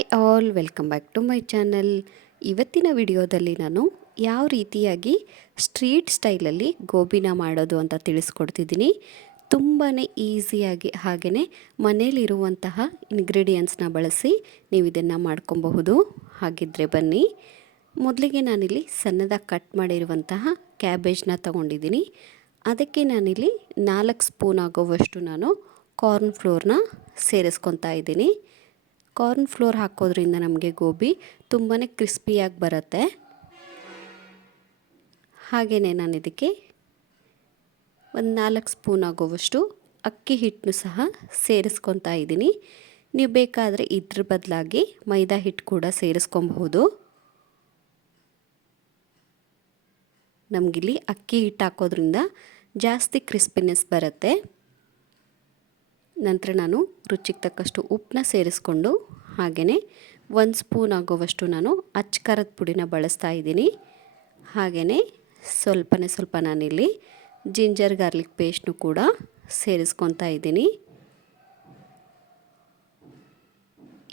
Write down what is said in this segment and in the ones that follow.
Hi all, welcome back to my channel. ಇವತ್ತಿನ ವಿಡಿಯೋದಲ್ಲಿ ನಾನು ಯಾವ ರೀತಿಯಾಗಿ ಸ್ಟ್ರೀಟ್ ಸ್ಟೈಲಲ್ಲಿ ಗೋಬಿನ ಮಾಡೋದು ಅಂತ ತಿಳಿಸ್ಕೊಡ್ತಿದ್ದೀನಿ. ತುಂಬಾ ಈಸಿಯಾಗಿ ಹಾಗೆಯೇ ಮನೇಲಿರುವಂತಹ ಇಂಗ್ರೀಡಿಯೆಂಟ್ಸ್ನ ಬಳಸಿ ನೀವು ಇದನ್ನು ಮಾಡ್ಕೊಬಹುದು. ಹಾಗಿದ್ದರೆ ಬನ್ನಿ. ಮೊದಲಿಗೆ ನಾನಿಲ್ಲಿ ಸಣ್ಣದಾಗಿ ಕಟ್ ಮಾಡಿರುವಂತಹ ಕ್ಯಾಬೇಜ್ನ ತೊಗೊಂಡಿದ್ದೀನಿ. ಅದಕ್ಕೆ ನಾನಿಲ್ಲಿ 4 ಸ್ಪೂನ್ ಆಗುವಷ್ಟು ನಾನು ಕಾರ್ನ್ ಫ್ಲೋರ್ನ ಸೇರಿಸ್ಕೊತಾ ಇದ್ದೀನಿ. ಕಾರ್ನ್ ಫ್ಲೋರ್ ಹಾಕೋದ್ರಿಂದ ನಮಗೆ ಗೋಬಿ ತುಂಬಾ ಕ್ರಿಸ್ಪಿಯಾಗಿ ಬರುತ್ತೆ. ಹಾಗೆಯೇ ನಾನು ಇದಕ್ಕೆ ಒಂದು 4 ಸ್ಪೂನ್ ಆಗುವಷ್ಟು ಅಕ್ಕಿ ಹಿಟ್ಟನ್ನು ಸಹ ಸೇರಿಸ್ಕೊತಾ ಇದ್ದೀನಿ. ನೀವು ಬೇಕಾದರೆ ಇದ್ರ ಬದಲಾಗಿ ಮೈದಾ ಹಿಟ್ಟು ಕೂಡ ಸೇರಿಸ್ಕೊಬಹುದು. ನಮಗಿಲ್ಲಿ ಅಕ್ಕಿ ಹಿಟ್ಟು ಹಾಕೋದ್ರಿಂದ ಜಾಸ್ತಿ ಕ್ರಿಸ್ಪಿನೆಸ್ ಬರುತ್ತೆ. ನಂತರ ನಾನು ರುಚಿಗೆ ತಕ್ಕಷ್ಟು ಉಪ್ಪನ್ನ ಸೇರಿಸ್ಕೊಂಡು ಹಾಗೆಯೇ 1 ಸ್ಪೂನ್ ಆಗುವಷ್ಟು ನಾನು ಅಚ್ಚ ಖಾರದ ಪುಡಿನ ಬಳಸ್ತಾ ಇದ್ದೀನಿ. ಹಾಗೆಯೇ ಸ್ವಲ್ಪ ನಾನಿಲ್ಲಿ ಜಿಂಜರ್ ಗಾರ್ಲಿಕ್ ಪೇಸ್ಟ್ನು ಕೂಡ ಸೇರಿಸ್ಕೊತಾ ಇದ್ದೀನಿ.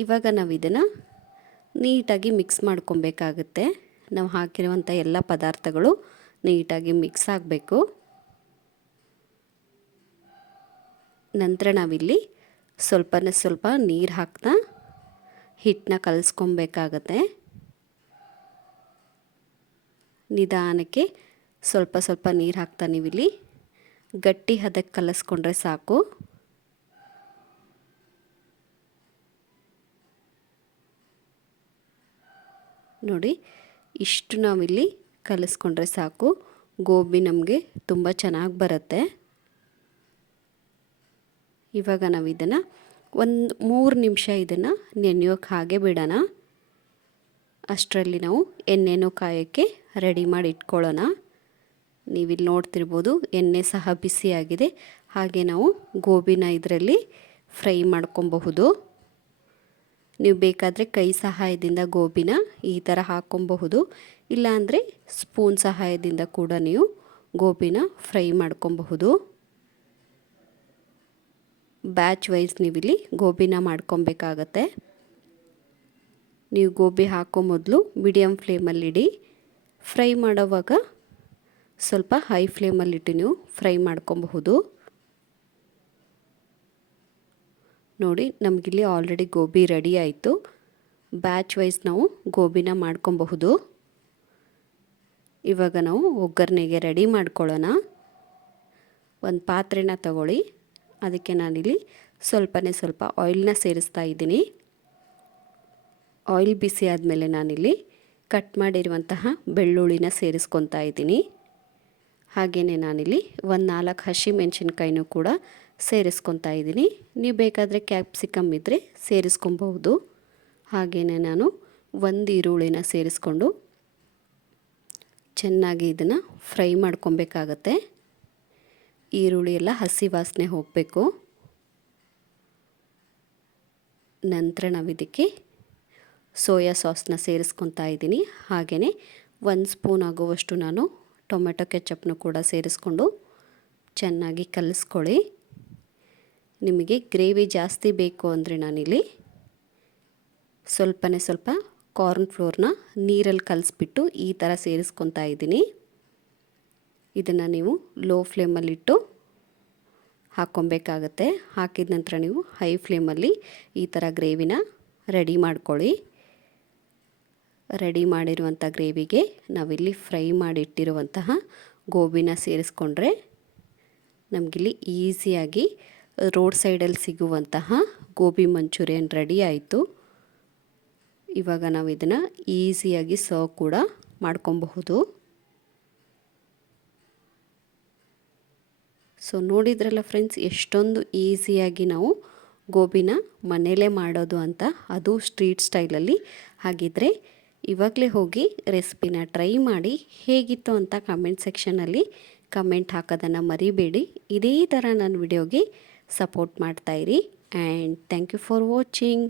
ಇವಾಗ ನಾವು ಇದನ್ನು ನೀಟಾಗಿ ಮಿಕ್ಸ್ ಮಾಡ್ಕೊಬೇಕಾಗುತ್ತೆ. ನಾವು ಹಾಕಿರುವಂಥ ಎಲ್ಲ ಪದಾರ್ಥಗಳು ನೀಟಾಗಿ ಮಿಕ್ಸ್ ಆಗಬೇಕು. ನಂತರ ನಾವಿಲ್ಲಿ ಸ್ವಲ್ಪ ನೀರು ಹಾಕ್ತಾ ಹಿಟ್ಟನ್ನ ಕಲಿಸ್ಕೊಬೇಕಾಗತ್ತೆ. ನಿಧಾನಕ್ಕೆ ಸ್ವಲ್ಪ ನೀರು ಹಾಕ್ತಾ ನೀವಿಲ್ಲಿ ಗಟ್ಟಿ ಹದಕ್ಕೆ ಕಲಿಸ್ಕೊಂಡ್ರೆ ಸಾಕು. ನೋಡಿ, ಇಷ್ಟು ನಾವಿಲ್ಲಿ ಕಲಿಸ್ಕೊಂಡ್ರೆ ಸಾಕು. ಗೋಬಿ ನಮಗೆ ತುಂಬ ಚೆನ್ನಾಗಿ ಬರುತ್ತೆ. ಇವಾಗ ನಾವು ಇದನ್ನು ಒಂದು 3 ನಿಮಿಷ ಇದನ್ನು ನೆನೆಯೋಕೆ ಹಾಗೆ ಬಿಡೋಣ. ಅಷ್ಟರಲ್ಲಿ ನಾವು ಎಣ್ಣೆನೂ ಕಾಯೋಕ್ಕೆ ರೆಡಿ ಮಾಡಿ ಇಟ್ಕೊಳ್ಳೋಣ. ನೀವಿಲ್ಲಿ ನೋಡ್ತಿರ್ಬೋದು, ಎಣ್ಣೆ ಸಹ ಬಿಸಿಯಾಗಿದೆ. ಹಾಗೆ ನಾವು ಗೋಬಿನ ಇದರಲ್ಲಿ ಫ್ರೈ ಮಾಡ್ಕೊಬಹುದು. ನೀವು ಬೇಕಾದರೆ ಕೈ ಸಹಾಯದಿಂದ ಗೋಬಿನ ಈ ಥರ ಹಾಕ್ಕೊಬಹುದು. ಇಲ್ಲಾಂದರೆ ಸ್ಪೂನ್ ಸಹಾಯದಿಂದ ಕೂಡ ನೀವು ಗೋಬಿನ ಫ್ರೈ ಮಾಡ್ಕೊಬಹುದು. ಬ್ಯಾಚ್ ವೈಸ್ ನೀವಿಲ್ಲಿ ಗೋಬಿನ ಮಾಡ್ಕೊಬೇಕಾಗತ್ತೆ. ನೀವು ಗೋಬಿ ಹಾಕೋ ಮೊದಲು ಮೀಡಿಯಮ್ ಫ್ಲೇಮಲ್ಲಿಡಿ. ಫ್ರೈ ಮಾಡೋವಾಗ ಸ್ವಲ್ಪ ಹೈ ಫ್ಲೇಮಲ್ಲಿಟ್ಟು ನೀವು ಫ್ರೈ ಮಾಡ್ಕೊಬಹುದು. ನೋಡಿ, ನಮಗಿಲ್ಲಿ ಆಲ್ರೆಡಿ ಗೋಬಿ ರೆಡಿ ಆಯಿತು. ಬ್ಯಾಚ್ ವೈಸ್ ನಾವು ಗೋಬಿನ ಮಾಡ್ಕೊಬಹುದು. ಇವಾಗ ನಾವು ಒಗ್ಗರಣೆಗೆ ರೆಡಿ ಮಾಡ್ಕೊಳ್ಳೋಣ. ಒಂದು ಪಾತ್ರೆನ ತಗೊಳ್ಳಿ. ಅದಕ್ಕೆ ನಾನಿಲ್ಲಿ ಸ್ವಲ್ಪ ಆಯಿಲ್ನ ಸೇರಿಸ್ತಾ ಇದ್ದೀನಿ. ಆಯಿಲ್ ಬಿಸಿ ಆದಮೇಲೆ ನಾನಿಲ್ಲಿ ಕಟ್ ಮಾಡಿರುವಂತಹ ಬೆಳ್ಳುಳ್ಳಿನ ಸೇರಿಸ್ಕೊತಾ ಇದ್ದೀನಿ. ಹಾಗೆಯೇ ನಾನಿಲ್ಲಿ ಒಂದು 4 ಹಸಿಮೆಣಸಿನ್ಕಾಯಿನೂ ಕೂಡ ಸೇರಿಸ್ಕೊತಾ ಇದ್ದೀನಿ. ನೀವು ಬೇಕಾದರೆ ಕ್ಯಾಪ್ಸಿಕಮ್ ಇದ್ದರೆ ಸೇರಿಸ್ಕೊಬಹುದು. ಹಾಗೆಯೇ ನಾನು 1 ಈರುಳ್ಳಿನ ಸೇರಿಸ್ಕೊಂಡು ಚೆನ್ನಾಗಿ ಇದನ್ನು ಫ್ರೈ ಮಾಡ್ಕೊಬೇಕಾಗತ್ತೆ. ಈರುಳ್ಳಿ ಎಲ್ಲ ಹಸಿ ವಾಸನೆ ಹೋಗಬೇಕು. ನಂತರ ನಾವು ಇದಕ್ಕೆ ಸೋಯಾ ಸಾಸ್ನ ಸೇರಿಸ್ಕೊತಾ ಇದ್ದೀನಿ. ಹಾಗೆಯೇ 1 ಸ್ಪೂನ್ ಆಗುವಷ್ಟು ನಾನು ಟೊಮೆಟೊ ಕೆಚಪ್ನು ಕೂಡ ಸೇರಿಸ್ಕೊಂಡು ಚೆನ್ನಾಗಿ ಕಲಿಸ್ಕೊಳ್ಳಿ. ನಿಮಗೆ ಗ್ರೇವಿ ಜಾಸ್ತಿ ಬೇಕು ಅಂದರೆ ನಾನಿಲ್ಲಿ ಸ್ವಲ್ಪ ಕಾರ್ನ್ ಫ್ಲೋರ್ನ ನೀರಲ್ಲಿ ಕಲಿಸ್ಬಿಟ್ಟು ಈ ಥರ ಸೇರಿಸ್ಕೊತಾ ಇದ್ದೀನಿ. ಇದನ್ನು ನೀವು ಲೋ ಫ್ಲೇಮಲ್ಲಿಟ್ಟು ಹಾಕ್ಕೊಬೇಕಾಗತ್ತೆ. ಹಾಕಿದ ನಂತರ ನೀವು ಹೈ ಫ್ಲೇಮಲ್ಲಿ ಈ ಥರ ಗ್ರೇವಿನ ರೆಡಿ ಮಾಡ್ಕೊಳ್ಳಿ. ರೆಡಿ ಮಾಡಿರುವಂಥ ಗ್ರೇವಿಗೆ ನಾವಿಲ್ಲಿ ಫ್ರೈ ಮಾಡಿಟ್ಟಿರುವಂತಹ ಗೋಬಿನ ಸೇರಿಸ್ಕೊಂಡ್ರೆ ನಮಗಿಲ್ಲಿ ಈಸಿಯಾಗಿ ರೋಡ್ ಸೈಡಲ್ಲಿ ಸಿಗುವಂತಹ ಗೋಬಿ ಮಂಚೂರಿಯನ್ ರೆಡಿ ಆಯಿತು. ಇವಾಗ ನಾವು ಇದನ್ನು ಈಸಿಯಾಗಿ ಸರ್ವ್ ಕೂಡ ಮಾಡ್ಕೊಬಹುದು. ಸೊ ನೋಡಿದ್ರಲ್ಲ ಫ್ರೆಂಡ್ಸ್, ಎಷ್ಟೊಂದು ಈಸಿಯಾಗಿ ನಾವು ಗೋಬಿನ ಮನೆಯಲ್ಲೇ ಮಾಡೋದು ಅಂತ, ಅದು ಸ್ಟ್ರೀಟ್ ಸ್ಟೈಲಲ್ಲಿ. ಹಾಗಿದ್ದರೆ ಇವಾಗಲೇ ಹೋಗಿ ರೆಸಿಪಿನ ಟ್ರೈ ಮಾಡಿ ಹೇಗಿತ್ತು ಅಂತ ಕಮೆಂಟ್ ಸೆಕ್ಷನಲ್ಲಿ ಕಮೆಂಟ್ ಹಾಕೋದನ್ನು ಮರಿಬೇಡಿ. ಇದೇ ಥರ ನನ್ನ ವಿಡಿಯೋಗೆ ಸಪೋರ್ಟ್ ಮಾಡ್ತಾಯಿರಿ. And thank you for watching.